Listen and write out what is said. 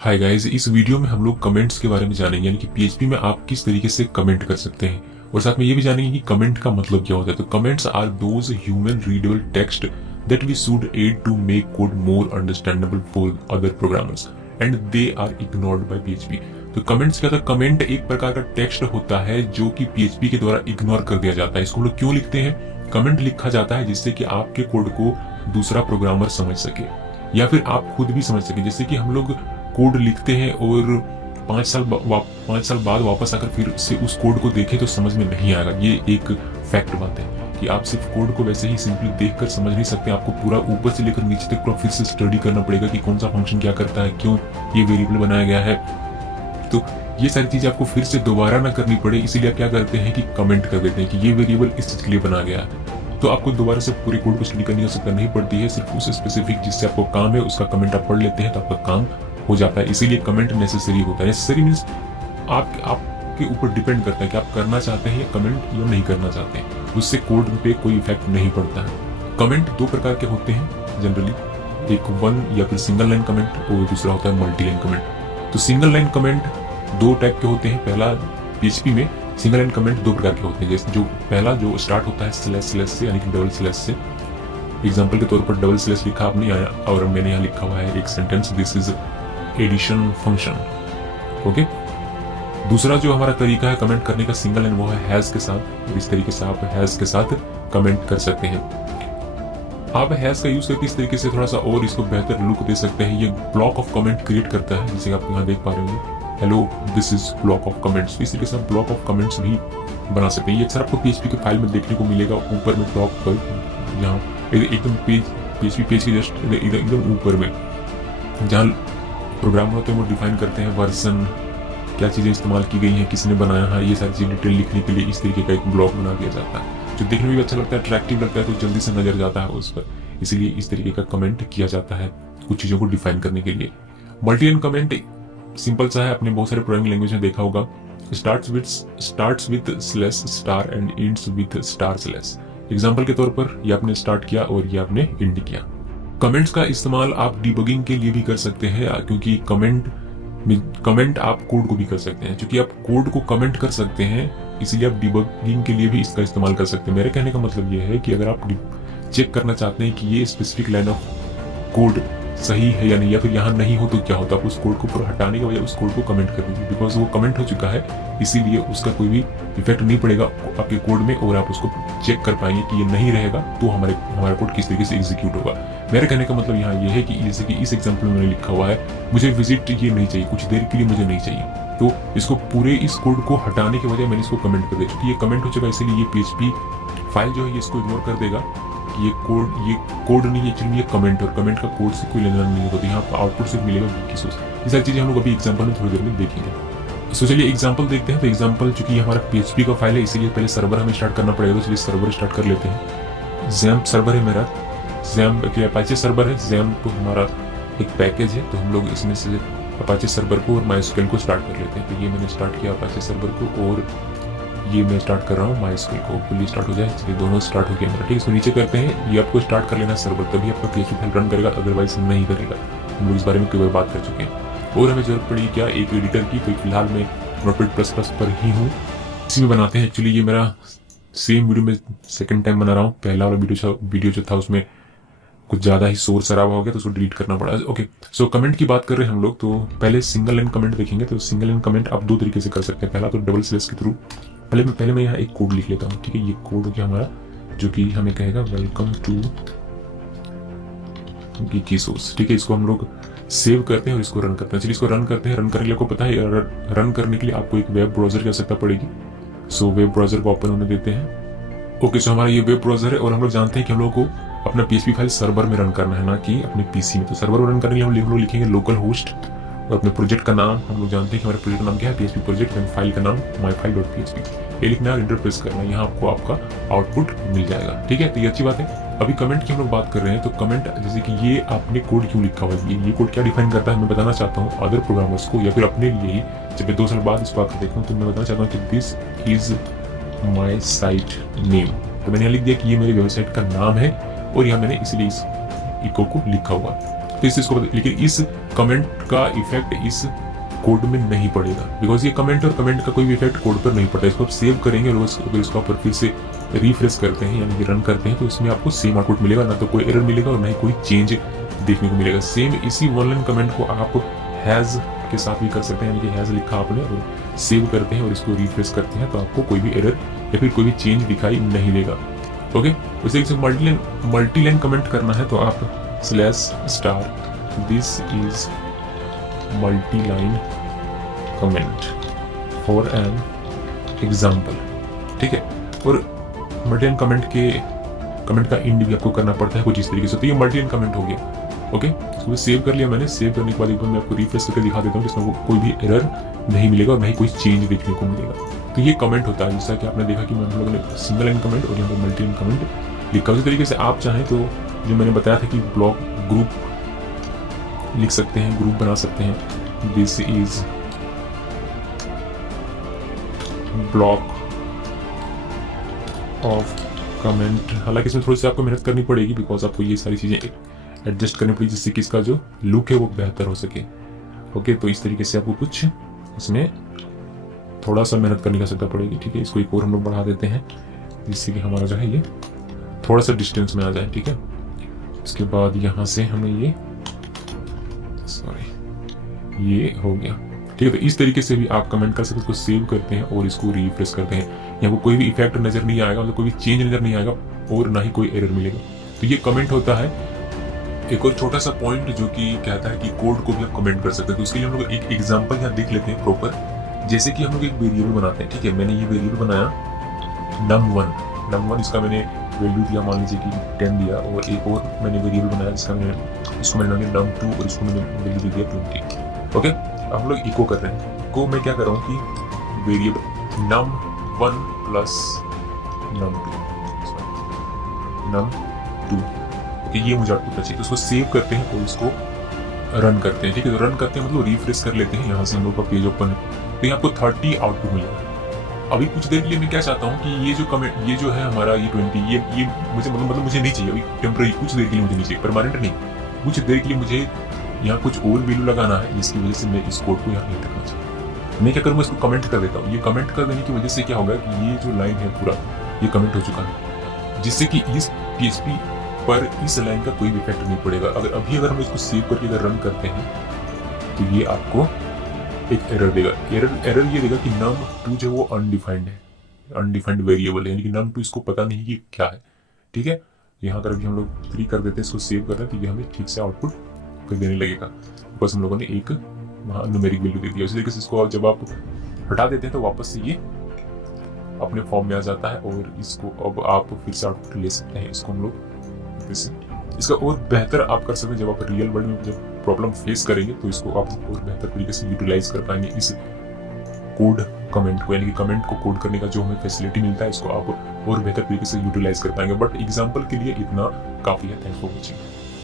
Hi guys, इस video में हम लोग कमेंट्स के बारे में जानेंगे, यानी कि पीएचपी में आप किस तरीके से कमेंट कर सकते हैं और साथ में ये भी जानेंगे कि कमेंट का मतलब क्या होता है। तो comments are those human readable text that we should add to make code more understandable for other programmers and they are ignored by PHP. तो कमेंट्स क्या था? कमेंट एक प्रकार का टेक्स्ट होता है जो कि पीएचपी के द्वारा इग्नोर कर दिया जाता है। इसको हम लोग क्यों लिखते हैं? कमेंट लिखा जाता है जिससे कि आपके कोड को दूसरा प्रोग्रामर समझ सके या फिर आप खुद भी समझ सके। जैसे कि हम लोग कोड लिखते हैं और 5 साल बाद वापस आकर फिर से उस कोड को देखें तो समझ में नहीं आएगा। ये एक फैक्ट बात है कि आप सिर्फ कोड को वैसे ही सिंपली देखकर समझ नहीं सकते। आपको पूरा ऊपर से लेकर नीचे तक पूरा फिर से स्टडी करना पड़ेगा कि कौन सा फंक्शन क्या करता है, क्यों ये वेरिएबल बनाया गया है। तो ये सारी चीजें आपको फिर से दोबारा ना करनी पड़े, इसीलिए आप क्या करते हैं कि कमेंट कर देते हैं कि ये वेरिएबल इस चीज के लिए बनाया गया है। तो आपको दोबारा से पूरे कोड को स्टडी करने की आवश्यकता नहीं पड़ती है। सिर्फ उस स्पेसिफिक जिससे आपको काम है उसका कमेंट आप पढ़ लेते हैं तो आपका काम हो जाता है। इसीलिए कमेंट नेसेसरी होता है। नेसेसरी मीन्स आपके ऊपर डिपेंड करता है कि आप करना चाहते हैं कमेंट या नहीं करना चाहते हैं। उससे कोड पे कोई इफेक्ट नहीं पड़ता है। कमेंट दो प्रकार के होते हैं जनरली, एक वन या फिर सिंगल लाइन कमेंट और दूसरा होता है मल्टी लाइन कमेंट। तो सिंगल लाइन कमेंट दो टाइप के होते हैं। पहला, पीएचपी में सिंगल लाइन कमेंट दो प्रकार के होते हैं। जैसे जो पहला जो स्टार्ट होता है स्लैश स्लैश से, यानी कि डबल स्लैश से। एग्जांपल के तौर पर डबल स्लैश लिखा आपने और मैंने यहाँ लिखा हुआ है एक sentence, this is addition function. Okay. दूसरा जो हमारा तरीका है कमेंट करने का सिंगल लाइन, वो है हैज के साथ। इस तरीके से आप हैज के साथ कमेंट कर सकते हैं। आप हैज का यूज करके इस तरीके से थोड़ा सा और इसको बेहतर लुक दे सकते हैं। ये ब्लॉक ऑफ कमेंट क्रिएट करता है, जैसे आप यहाँ देख पा रहे होंगे, hello this is block of comments. इस तरीके से आप ब्लॉक ऑफ कमेंट्स भी बना सकते हैं। ये अक्सर आपको पीएचपी के फाइल में देखने को मिलेगा, ऊपर में टॉप पर, यहाँ एकदम पीएचपी पेज के जस्ट एकदम ऊपर में, जहाँ प्रोग्राम होते हैं वो डिफाइन करते हैं वर्जन, क्या चीज़ें इस्तेमाल की गई हैं, किसने बनाया है, ये सारी चीज़ें डिटेल लिखने के लिए इस तरीके का एक ब्लॉग बना दिया जाता है जो देखने में भी अच्छा लगता है, अट्रैक्टिव लगता है, तो जल्दी से नजर जाता है उस पर। इसीलिए इस तरीके का कमेंट किया जाता है कुछ चीज़ों को डिफाइन करने के लिए। मल्टी लाइन कमेंट सिंपल सा है, आपने बहुत सारे प्रोग्रामिंग लैंग्वेज में देखा होगा। Starts with slash star and ends with star slash. Example के तौर पर ये आपने स्टार्ट किया और ये आपने एंड किया। कमेंट्स का इस्तेमाल आप डिबगिंग के लिए भी कर सकते हैं, क्योंकि कमेंट आप कोड को भी कर सकते हैं। क्योंकि आप कोड को कमेंट कर सकते हैं इसलिए आप डिबगिंग के लिए भी इसका इस्तेमाल कर सकते हैं। मेरे कहने का मतलब ये है कि अगर आप चेक करना चाहते हैं कि ये स्पेसिफिक लाइन ऑफ कोड सही है या नहीं, या फिर यहाँ नहीं हो तो क्या होता है, आप उस कोड को पूरा हटाने के बजाय उस कोड को कमेंट कर दीजिए। बिकॉज वो कमेंट हो चुका है, इसीलिए उसका कोई भी इफेक्ट नहीं पड़ेगा आपके कोड में और आप उसको चेक कर पाएंगे कि ये नहीं रहेगा तो हमारा कोड किस तरीके से एग्जीक्यूट होगा। मेरे कहने का मतलब यहाँ ये है कि जैसे कि इस एग्जाम्पल में मैंने लिखा हुआ है, मुझे विजिट ये नहीं चाहिए, कुछ देर के लिए मुझे नहीं चाहिए, तो इसको पूरे इस कोड को हटाने के बजाय मैंने इसको कमेंट कर दिया। क्योंकि ये कमेंट हो चुका, इसलिए ये पीएचपी फाइल जो है ये इसको इग्नोर कर देगा कि ये कोड नहीं है, एक्चुअली ये कमेंट, और कमेंट का कोड से कोई लेना नहीं होगा। तो यहाँ पर आउटपुट सिर्फ मिलेगा की सोर्स। ये सारी चीजें हम लोग अभी एग्जाम्पल में थोड़ी देर में देखेंगे। सो चलिए एग्जाम्पल देखते हैं। तो एग्जाम्पल चूंकि हमारा पीएचपी का फाइल है इसीलिए पहले सर्वर हमें स्टार्ट करना पड़ेगा। तो चलिए सर्वर स्टार्ट कर लेते हैं। जैम्प सर्वर है मेरा, जैम्प अपाचे सर्वर है। जैम्प तो हमारा एक पैकेज है, तो हम लोग इसमें से अपाचे सर्वर को और माइस्क्वेल को स्टार्ट कर लेते हैं। तो ये मैंने स्टार्ट किया अपाचे सर्वर को और ये मैं स्टार्ट कर रहा हूँ माइस्क्वेल को। फुली स्टार्ट हो जाए, इसलिए दोनों स्टार्ट हो गया मेरा। ठीक है, इसको नीचे करते हैं। ये आपको स्टार्ट कर लेना सर्वर, तभी आपका पीएचपी फाइल रन करेगा, अदरवाइज नहीं करेगा। हम लोग इस बारे में कई बार बात कर चुके हैं। और हमें जरूरत पड़ी क्या, एक एडिटर की। तो फिलहाल मैं नोटपैड++ पर ही हूँ, इसी में बनाते हैं। एक्चुअली ये मेरा सेम वीडियो में सेकंड टाइम बना रहा हूँ। पहला वाला वीडियो जो था उसमें कुछ ज्यादा ही शोर शराबा हो गया तो उसको डिलीट करना पड़ा। ओके, सो कमेंट की बात कर रहे हैं हम लोग। तो पहले सिंगल लाइन कमेंट देखेंगे। तो सिंगल लाइन कमेंट आप दो तरीके से कर सकते हैं। पहला तो डबल स्लैश के थ्रू। पहले मैं यहाँ एक कोड लिख लेता हूँ। ठीक है, ये कोड हो गया हमारा, जो कि हमें कहेगा वेलकम टू की सोर्स। ठीक है, इसको हम लोग सेव करते हैं और इसको रन करते हैं। चलिए इसको रन करते हैं। रन करने के लिए आपको पता है, रन करने के लिए आपको एक वेब ब्राउजर की आवश्यकता पड़ेगी। सो वेब ब्राउजर को ओपन होने देते हैं। ओके, सो हमारा ये वेब ब्राउजर है और हम लोग जानते हैं कि हम लोग को अपना पीएचपी फाइल सर्वर में रन करना है, ना कि अपने पीसी में। तो सर्वर में रन करने के लिए हम लोग लिखेंगे लोकल होस्ट और अपने प्रोजेक्ट का नाम हम लोग जानते हैं कि हमारे प्रोजेक्ट का नाम क्या है, पीएचपी प्रोजेक्ट। फाइल का नाम myfile.php, ये लिखना है, एंटर प्रेस करना है। यहाँ आपको आपका आउटपुट मिल जाएगा। ठीक है, तो ये अच्छी बात है। अभी कमेंट की हम लोग बात कर रहे हैं। तो कमेंट जैसे कि ये आपने कोड क्यों लिखा हुआ है, ये कोड क्या डिफाइन करता है, मैं बताना चाहता हूँ अदर प्रोग्रामर्स को या फिर अपने लिए ही। जब मैं 2 साल बाद इसको आकर देखूँ तो मैं बताना चाहता हूँ कि this is my site name. तो मैंने यहाँ लिख दिया कि ये मेरी वेबसाइट का नाम है और यहाँ मैंने इसलिए इस इको को लिखा हुआ। तो इस चीज को लेकिन इस कमेंट का इफेक्ट इस कोड में नहीं पड़ेगा, बिकॉज ये कमेंट और कमेंट का कोई भी इफेक्ट कोड पर नहीं पड़ता। इसको आप सेव करेंगे और इसको आप फिर से रिफ्रेश करते हैं यानी कि रन करते हैं तो इसमें आपको सेम आउटपुट मिलेगा, ना तो कोई एरर मिलेगा और ना ही कोई चेंज देखने को मिलेगा। सेम इसी वन लाइन कमेंट को आप हैज के साथ भी कर सकते हैं, यानी कि हैज लिखा आपने और सेव करते हैं और इसको रिफ्रेश करते हैं तो आपको कोई भी एरर या फिर कोई भी चेंज दिखाई नहीं देगा। ओके, उसे मल्टी लाइन कमेंट करना है तो आप /* this is multi line comment for an example, ठीक है। और मल्टी लाइन कमेंट का इंड भी आपको करना पड़ता है कुछ इस तरीके से, तो ये मल्टी लाइन कमेंट हो गया। ओके, इसको सेव कर लिया मैंने। सेव करने के बाद एक बार मैं आपको रिफ्रेश करके दिखा देता हूँ जिसमें कोई भी एरर नहीं मिलेगा और ना ही कोई चेंज देखने को मिलेगा। तो ये कमेंट होता है, जैसा कि आपने देखा कि हम लोगों ने सिंगल लाइन कमेंट और यहाँ पर मल्टी लाइन कमेंट लिखा। उसी तरीके से आप चाहें तो जो मैंने बताया था कि ब्लॉक ग्रुप लिख सकते हैं, ग्रुप बना सकते हैं। This is block of comment. हालांकि इसमें थोड़ी सी आपको मेहनत करनी पड़ेगी बिकॉज आपको ये सारी चीजें एडजस्ट करनी पड़ेगी जिससे कि इसका जो लुक है वो बेहतर हो सके। ओके, तो इस तरीके से आपको कुछ इसमें थोड़ा सा मेहनत करने की आवश्यकता पड़ेगी, ठीक है। इसको एक और हम लोग बढ़ा देते हैं जिससे कि हमारा जो है ये थोड़ा सा डिस्टेंस में आ जाए, ठीक है। इसके बाद यहाँ से हमें ये ये हो गया, ठीक है। तो इस तरीके से भी आप कमेंट कर सकते हैं, इसको सेव करते हैं और इसको रिफ्रेश करते हैं। यहाँ को कोई भी इफेक्ट नजर नहीं आएगा, मतलब कोई भी चेंज नजर नहीं आएगा और ना ही कोई एरर मिलेगा। तो ये कमेंट होता है। एक और छोटा सा पॉइंट जो कि कहता है कि कोड को भी आप कमेंट कर सकते हैं, तो उसके लिए हम लोग एक एग्जांपल यहाँ देख लेते हैं प्रॉपर। जैसे कि हम लोग एक वेरिएबल बनाते हैं, ठीक है। मैंने ये वेरिएबल बनाया num1, इसका मैंने वैल्यू दिया मान लीजिए कि 10 दिया, और एक और मैंने वेरिएबल बनाया जिसका इसको मैंने नाम दिया num2 और इसको मैंने वैल्यू दिया 20। ओके, अब हम लोग इको कर रहे हैं। इको मैं क्या कर रहा हूँ कि variable num1 plus num2 okay, ये मुझे आउटपुट चाहिए। तो उसको सेव करते हैं और इसको रन करते हैं, ठीक है। तो रन करते हैं मतलब रिफ्रेश कर लेते हैं। यहाँ से हम लोग का पेज ओपन है तो यहाँ आपको 30 आउटपुट मिलेगा। अभी कुछ देर के लिए मैं क्या चाहता हूँ कि ये जो कमेंट, ये जो है हमारा ये 20, ये मुझे मतलब मुझे नहीं चाहिए अभी टेम्पररी, कुछ देर के लिए मुझे नहीं चाहिए, परमानेंट नहीं। कुछ देर के लिए मुझे यहाँ कुछ और वैल्यू लगाना है जिसकी वजह से मैं इस कोड को यहाँ नहीं रखना चाहता। मैं क्या करूँगा, इसको कमेंट कर देता हूँ। ये कमेंट कर देने की वजह से क्या होगा कि ये जो लाइन है पूरा ये कमेंट हो चुका है, जिससे कि इस PHP पर इस लाइन का कोई भी इफेक्ट नहीं पड़ेगा। अगर हम इसको सेव करके अगर रन करते हैं तो ये आपको एक एरर देगा। एरर ये देगा कि num2 जो वो अनडिफाइंड है, अनडिफाइंड वेरिएबल है, यानी कि num2 इसको पता नहीं कि क्या है, ठीक है। यहाँ पर अभी हम लोग 3 कर देते हैं, इसको सेव करते हैं तो ये हमें ठीक से आउटपुट कर देने लगेगा, बस हम लोगों ने एक वहाँ न्यूमेरिक वैल्यू दे दिया। उसी तरीके से इसको जब आप हटा देते हैं तो वापस से ये अपने फॉर्म में आ जाता है और इसको अब आप फिर से आउटपुट ले सकते हैं। इसको हम लोग इसका और बेहतर आप कर सकते हैं जब आप रियल वर्ल्ड में जब प्रॉब्लम फेस करेंगे तो इसको आप और बेहतर तरीके से यूटिलाइज कर पाएंगे इस कोड कमेंट को, यानी कि कमेंट को कोड करने का जो हमें फैसिलिटी मिलता है इसको आप और बेहतर तरीके से यूटिलाइज कर पाएंगे। बट एग्जांपल के लिए इतना काफी है। Thanks for watching.